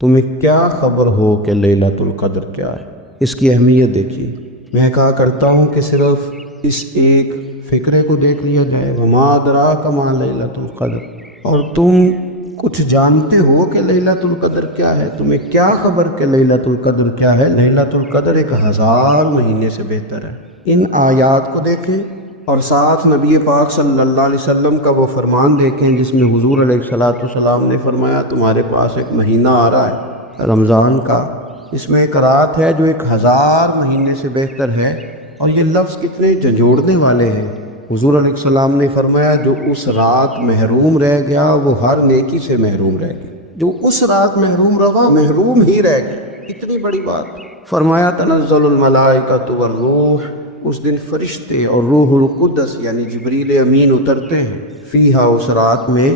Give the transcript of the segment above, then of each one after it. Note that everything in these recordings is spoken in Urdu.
تمہیں کیا خبر ہو کہ لیلۃ القدر کیا ہے؟ اس کی اہمیت دیکھیے۔ میں کہا کرتا ہوں کہ صرف اس ایک فکرے کو دیکھ لیا جائے، وما ادراک ما لیلۃ القدر، اور تم کچھ جانتے ہو کہ لیلۃ القدر کیا ہے؟ تمہیں کیا خبر کہ لیلۃ القدر کیا ہے؟ لیلۃ القدر 1000 مہینے سے بہتر ہے۔ ان آیات کو دیکھیں اور ساتھ نبی پاک صلی اللہ علیہ وسلم کا وہ فرمان دیکھیں جس میں حضور علیہ السلام نے فرمایا تمہارے پاس ایک مہینہ آ رہا ہے رمضان کا، اس میں ایک رات ہے جو 1000 مہینے سے بہتر ہے۔ اور یہ لفظ کتنے جھنجھوڑنے والے ہیں۔ حضور علیہ السلام نے فرمایا جو اس رات محروم رہ گیا وہ ہر نیکی سے محروم رہ گیا، جو اس رات محروم رہا محروم ہی رہ گیا۔ اتنی بڑی بات۔ فرمایا تنزل الملائکۃ والروح، اس دن فرشتے اور روح القدس یعنی جبریل امین اترتے ہیں، فیہا اس رات میں،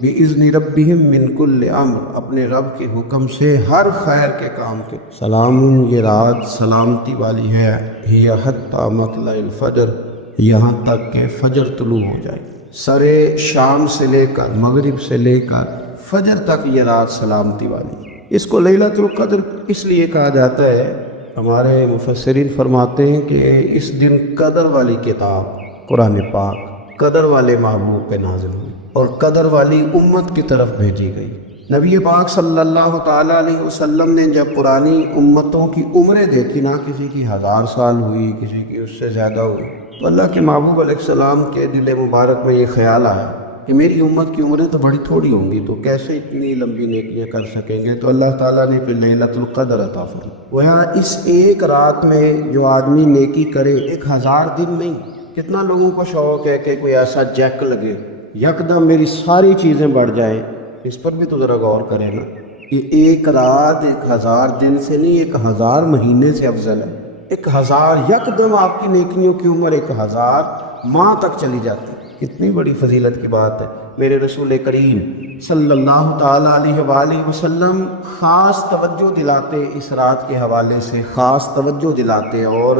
بِإِذْنِ رَبِّهِمْ مِنْ كُلِّ أَمْرٍ، اپنے رب کے حکم سے ہر خیر کے کام کے۔ سلام، یہ رات سلامتی والی ہے، ہی حتی مطلع الفجر، یہاں تک کہ فجر طلوع ہو جائے۔ سرے شام سے لے کر مغرب سے لے کر فجر تک یہ رات سلامتی والی ہے۔ اس کو لیلۃ القدر اس لیے کہا جاتا ہے، ہمارے مفسرین فرماتے ہیں کہ اس دن قدر والی کتاب قرآن پاک قدر والے محبوب پہ نازل ہوئی اور قدر والی امت کی طرف بھیجی گئی۔ نبی پاک صلی اللہ تعالیٰ علیہ وسلم نے جب پرانی امتوں کی عمریں دیکھی نا، کسی کی 1000 سال ہوئی، کسی کی اس سے زیادہ ہوئی، تو اللہ کے محبوب علیہ السلام کے دل مبارک میں یہ خیال آیا کہ میری امت کی عمریں تو بڑی تھوڑی ہوں گی، تو کیسے اتنی لمبی نیکیاں کر سکیں گے؟ تو اللہ تعالیٰ نے پھر لیلۃ القدر عطا فرمائی۔ گویا اس ایک رات میں جو آدمی نیکی کرے، 1000 دن نہیں۔ کتنا لوگوں کو شوق ہے کہ کوئی ایسا جیک لگے، یکدم میری ساری چیزیں بڑھ جائیں۔ اس پر بھی تو ذرا غور کریں نا، کہ ایک رات 1000 دن سے نہیں، 1000 مہینے سے افضل ہے۔ 1000 یکدم آپ کی نیکیوں کی عمر 1000 ماہ تک چلی جاتی ہے۔ کتنی بڑی فضیلت کی بات ہے۔ میرے رسول کریم صلی اللہ تعالیٰ علیہ وآلہ وسلم خاص توجہ دلاتے، اس رات کے حوالے سے خاص توجہ دلاتے۔ اور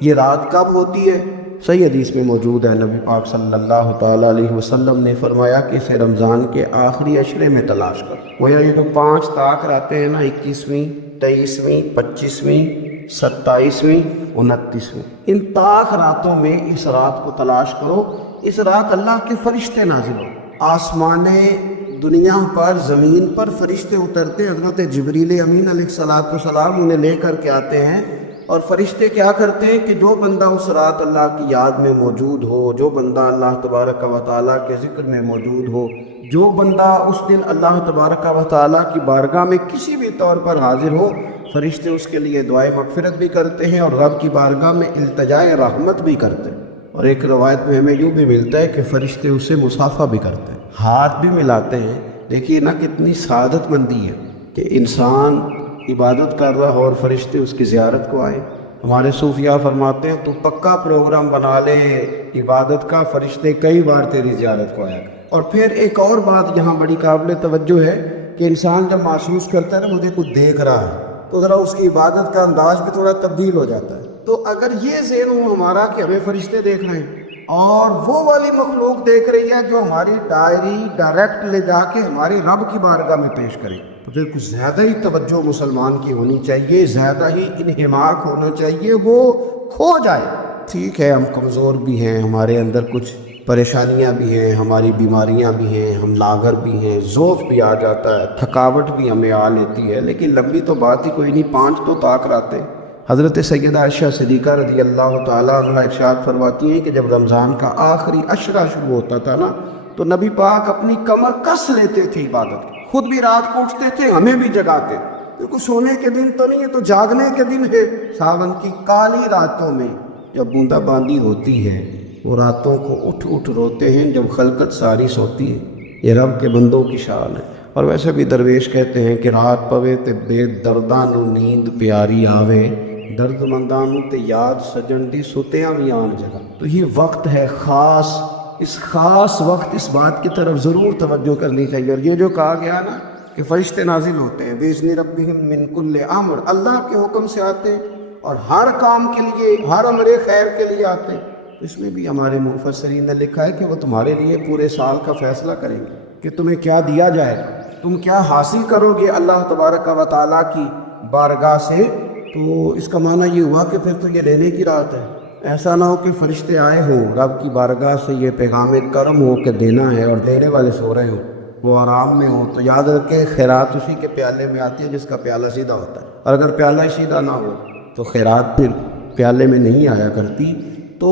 یہ رات کب ہوتی ہے؟ صحیح حدیث میں موجود ہے، نبی پاک صلی اللہ تعالیٰ علیہ وسلم نے فرمایا کہ اسے رمضان کے آخری عشرے میں تلاش کر۔ گویا یہ جو 5 طاق راتیں ہیں نا، 21ویں، 23ویں، 25ویں، 27ویں، 29ویں، ان طاق راتوں میں اس رات کو تلاش کرو۔ اس رات اللہ کے فرشتے نازل ہو، آسمان دنیا پر، زمین پر فرشتے اترتے، حضرت جبریل امین علیہ السلام انہیں لے کر کے آتے ہیں۔ اور فرشتے کیا کرتے ہیں کہ جو بندہ اس رات اللہ کی یاد میں موجود ہو، جو بندہ اللہ تبارک و تعالیٰ کے ذکر میں موجود ہو، جو بندہ اس دن اللہ تبارک و تعالیٰ کی بارگاہ میں کسی بھی طور پر حاضر ہو، فرشتے اس کے لیے دعائے مغفرت بھی کرتے ہیں اور رب کی بارگاہ میں التجائے رحمت بھی کرتے ہیں۔ اور ایک روایت میں ہمیں یوں بھی ملتا ہے کہ فرشتے اسے مصافحہ بھی کرتے ہیں، ہاتھ بھی ملاتے ہیں۔ دیکھیے نا کتنی سعادت مندی ہے کہ انسان عبادت کر رہا ہو اور فرشتے اس کی زیارت کو آئے۔ ہمارے صوفیاء فرماتے ہیں تو پکا پروگرام بنا لے عبادت کا، فرشتے کئی بار تیری زیارت کو آیا۔ اور پھر ایک اور بات یہاں بڑی قابل توجہ ہے کہ انسان جب محسوس کرتا ہے نا مجھے کچھ دیکھ رہا ہے، تو ذرا اس کی عبادت کا انداز بھی تھوڑا تبدیل ہو جاتا ہے۔ تو اگر یہ ذہن ہو ہمارا کہ ہمیں فرشتے دیکھ رہے ہیں اور وہ والی مخلوق دیکھ رہی ہے جو ہماری ڈائری ڈائریکٹ لے جا کے ہماری رب کی بارگاہ میں پیش کرے، تو پھر کچھ زیادہ ہی توجہ مسلمان کی ہونی چاہیے، زیادہ ہی انہماک ہونا چاہیے، وہ کھو جائے۔ ٹھیک ہے ہم کمزور بھی ہیں، ہمارے اندر کچھ پریشانیاں بھی ہیں، ہماری بیماریاں بھی ہیں، ہم لاغر بھی ہیں، ضعف بھی آ جاتا ہے، تھکاوٹ بھی ہمیں آ لیتی ہے، لیکن لمبی تو بات ہی کوئی نہیں، 5 تو طاق راتیں۔ حضرت سیدہ عائشہ صدیقہ رضی اللہ تعالیٰ عنہ ارشاد فرماتی ہیں کہ جب رمضان کا آخری عشرہ شروع ہوتا تھا نا، تو نبی پاک اپنی کمر کس لیتے تھے عبادت کی، خود بھی رات کو اٹھتے تھے، ہمیں بھی جگاتے تھے، کیونکہ سونے کے دن تو نہیں ہے، تو جاگنے کے دن ہے۔ ساون کی کالی راتوں میں جب بوندا باندی ہوتی ہے، وہ راتوں کو اٹھ اٹھ روتے ہیں جب خلقت ساری سوتی ہے۔ یہ رب کے بندوں کی شان ہے۔ اور ویسے بھی درویش کہتے ہیں کہ رات پوے تے بے درداں نو نیند پیاری آوے، درد مندانوں تے یاد سجن دی ستیاں بھی آن جگہ۔ تو یہ وقت ہے خاص، اس خاص وقت اس بات کی طرف ضرور توجہ کرنی چاہیے۔ اور یہ جو کہا گیا نا کہ فرشتے نازل ہوتے ہیں، بِإِذْنِ رَبِّهِمْ مِنْ كُلِّ أَمْرٍ، اللہ کے حکم سے آتے ہیں اور ہر کام کے لیے، ہر امر خیر کے لیے آتے ہیں۔ اس میں بھی ہمارے مفسرین نے لکھا ہے کہ وہ تمہارے لیے پورے سال کا فیصلہ کریں گے کہ تمہیں کیا دیا جائے گا۔ تم کیا حاصل کرو گے اللہ تبارک و تعالیٰ کی بارگاہ سے، تو اس کا معنی یہ ہوا کہ پھر تو یہ لینے کی رات ہے۔ ایسا نہ ہو کہ فرشتے آئے ہوں رب کی بارگاہ سے یہ پیغام کرم ہو کہ دینا ہے اور دینے والے سو رہے ہوں، وہ آرام میں ہوں، تو یاد رکھیں خیرات اسی کے پیالے میں آتی ہے جس کا پیالہ سیدھا ہوتا ہے، اور اگر پیالہ سیدھا نہ ہو تو خیرات پھر پیالے میں نہیں آیا کرتی۔ تو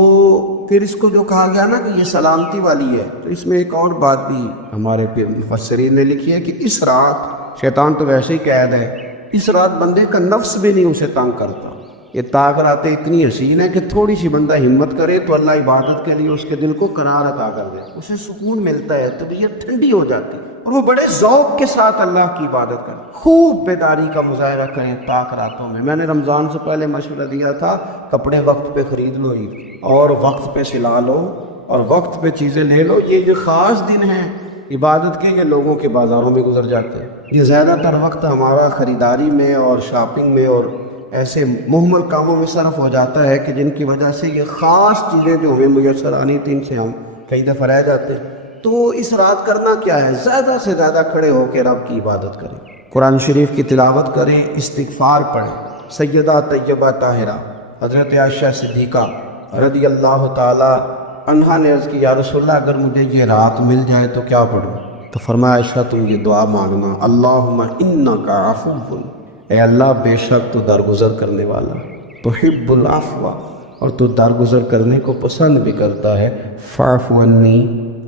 پھر اس کو جو کہا گیا نا کہ یہ سلامتی والی ہے، تو اس میں ایک اور بات بھی ہمارے مفسرین نے لکھی ہے کہ اس رات، شیطان تو ویسے ہی قید ہے، اس رات بندے کا نفس بھی نہیں اسے تنگ کرتا۔ یہ طاق راتیں اتنی حسین ہے کہ تھوڑی سی بندہ ہمت کرے تو اللہ عبادت کے لیے اس کے دل کو قرار عطا کر دے، اسے سکون ملتا ہے، طبیعت ٹھنڈی ہو جاتی ہے، اور وہ بڑے ذوق کے ساتھ اللہ کی عبادت کرے، خوب بیداری کا مظاہرہ کریں طاق راتوں میں۔ میں نے رمضان سے پہلے مشورہ دیا تھا، کپڑے وقت پہ خرید لو عید، اور وقت پہ سلا لو، اور وقت پہ چیزیں لے لو۔ یہ جو خاص دن ہیں عبادت کے، یہ لوگوں کے بازاروں میں گزر جاتے ہیں۔ یہ زیادہ تر وقت ہمارا خریداری میں اور شاپنگ میں اور ایسے مہمل کاموں میں صرف ہو جاتا ہے کہ جن کی وجہ سے یہ خاص چیزیں جو ہمیں میسر آنی تھیں ان سے ہم کئی دفعہ رہ جاتے ہیں۔ تو اس رات کرنا کیا ہے؟ زیادہ سے زیادہ کھڑے ہو کے رب کی عبادت کریں، قرآن شریف کی تلاوت کریں، استغفار پڑھیں۔ سیدہ طیبہ طاہرہ حضرت عائشہ صدیقہ رضی اللہ تعالی عنہا نے عرض کی، یا رسول اللہ اگر مجھے یہ رات مل جائے تو کیا پڑھوں؟ تو فرمایا عائشہ تم یہ دعا مانگنا، اللہم انک عفو، اے اللہ بے شک تو درگزر کرنے والا، تحب العفو، اور تو درگزر کرنے کو پسند بھی کرتا ہے، فاعف عنی،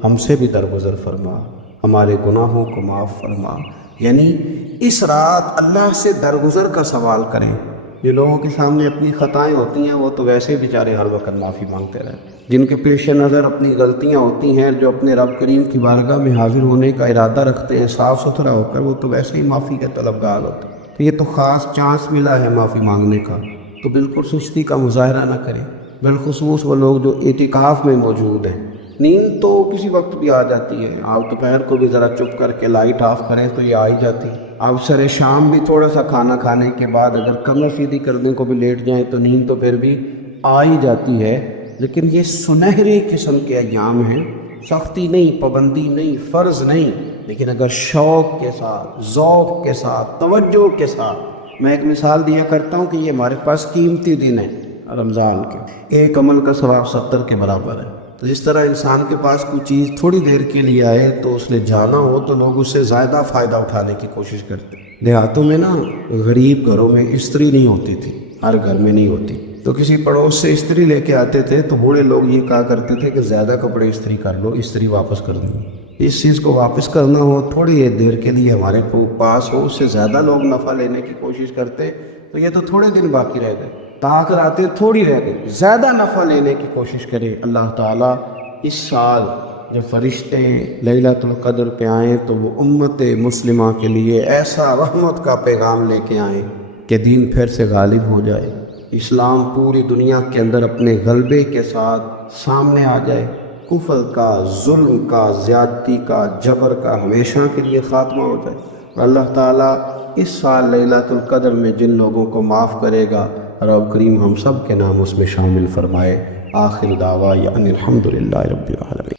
ہم سے بھی درگزر فرما، ہمارے گناہوں کو معاف فرما۔ یعنی اس رات اللہ سے درگزر کا سوال کریں۔ جو لوگوں کے سامنے اپنی خطائیں ہوتی ہیں وہ تو ویسے بیچارے ہر وقت معافی مانگتے رہتے ہیں، جن کے پیش نظر اپنی غلطیاں ہوتی ہیں، جو اپنے رب کریم کی بارگاہ میں حاضر ہونے کا ارادہ رکھتے ہیں صاف ستھرا ہو کر، وہ تو ویسے ہی معافی کے طلبگار ہوتے ہیں۔ تو یہ تو خاص چانس ملا ہے معافی مانگنے کا، تو بالکل سستی کا مظاہرہ نہ کریں، بالخصوص وہ لوگ جو اعتکاف میں موجود ہیں۔ نیند تو کسی وقت بھی آ جاتی ہے، آپ دوپہر کو بھی ذرا چپ کر کے لائٹ آف کریں تو یہ آ ہی جاتی ہے۔ آپ سر شام بھی تھوڑا سا کھانا کھانے کے بعد اگر کمر سیدھی کرنے کو بھی لیٹ جائیں تو نیند تو پھر بھی آ ہی جاتی ہے۔ لیکن یہ سنہرے قسم کے ایام ہیں، سختی نہیں، پابندی نہیں، فرض نہیں، لیکن اگر شوق کے ساتھ، ذوق کے ساتھ، توجہ کے ساتھ۔ میں ایک مثال دیا کرتا ہوں کہ یہ ہمارے پاس قیمتی دن ہے رمضان کے، ایک عمل کا ثواب 70 کے برابر ہے۔ تو جس طرح انسان کے پاس کوئی چیز تھوڑی دیر کے لیے آئے تو اس نے جانا ہو تو لوگ اس سے زیادہ فائدہ اٹھانے کی کوشش کرتے ہیں۔ دیہاتوں میں نا غریب گھروں میں استری نہیں ہوتی تھی، ہر گھر میں نہیں ہوتی، تو کسی پڑوس سے استری لے کے آتے تھے تو بوڑھے لوگ یہ کہا کرتے تھے کہ زیادہ کپڑے استری کر لو، استری واپس کر دوں۔ اس چیز کو واپس کرنا ہو تھوڑی دیر کے لیے ہمارے پاس ہو، اس سے زیادہ لوگ نفع لینے کی کوشش کرتے، تو یہ تو تھوڑے دن باقی رہ گئے، طاق راتیں تھوڑی رہ گئی، زیادہ نفع لینے کی کوشش کرے۔ اللہ تعالیٰ اس سال جب فرشتے لیلۃ القدر پہ آئیں تو وہ امت مسلمہ کے لیے ایسا رحمت کا پیغام لے کے آئیں کہ دین پھر سے غالب ہو جائے، اسلام پوری دنیا کے اندر اپنے غلبے کے ساتھ سامنے آ جائے، کفر کا، ظلم کا، زیادتی کا، جبر کا ہمیشہ کے لیے خاتمہ ہو جائے۔ اور اللہ تعالیٰ اس سال لیلۃ القدر میں جن لوگوں کو معاف کرے گا، رب کریم ہم سب کے نام اس میں شامل فرمائے۔ آخر دعوانا ان الحمد للہ رب العالمین۔